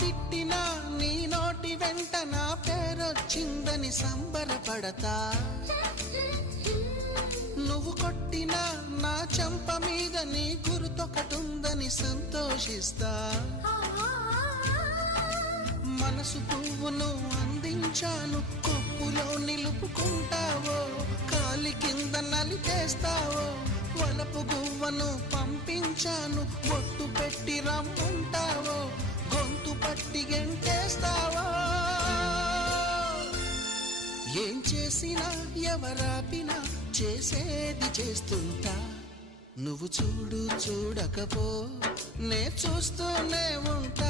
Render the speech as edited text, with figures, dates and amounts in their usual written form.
తిట్టినా నీ నోటి వెంట నా పేరొచ్చిందని సంబరపడతా. నువ్వు కొట్టినా నా చెంప మీద నీ గుర్తొకటుందని సంతోషిస్తా. మనసు పువ్వును అందించాను, కొప్పులో నిలుపుకుంటావో, కాలి కింద నలిపేస్తావో. వలపు గువ్వను పంపించాను, బొట్టు పెట్టి రమ్మంటావో, గొంతు పట్టి గెంటేస్తావో. ఏం చేసినా ఎవరాపినా చేసేది చేస్తుంటా. నువ్వు చూడు చూడకపో నే చూస్తూనే ఉంటా.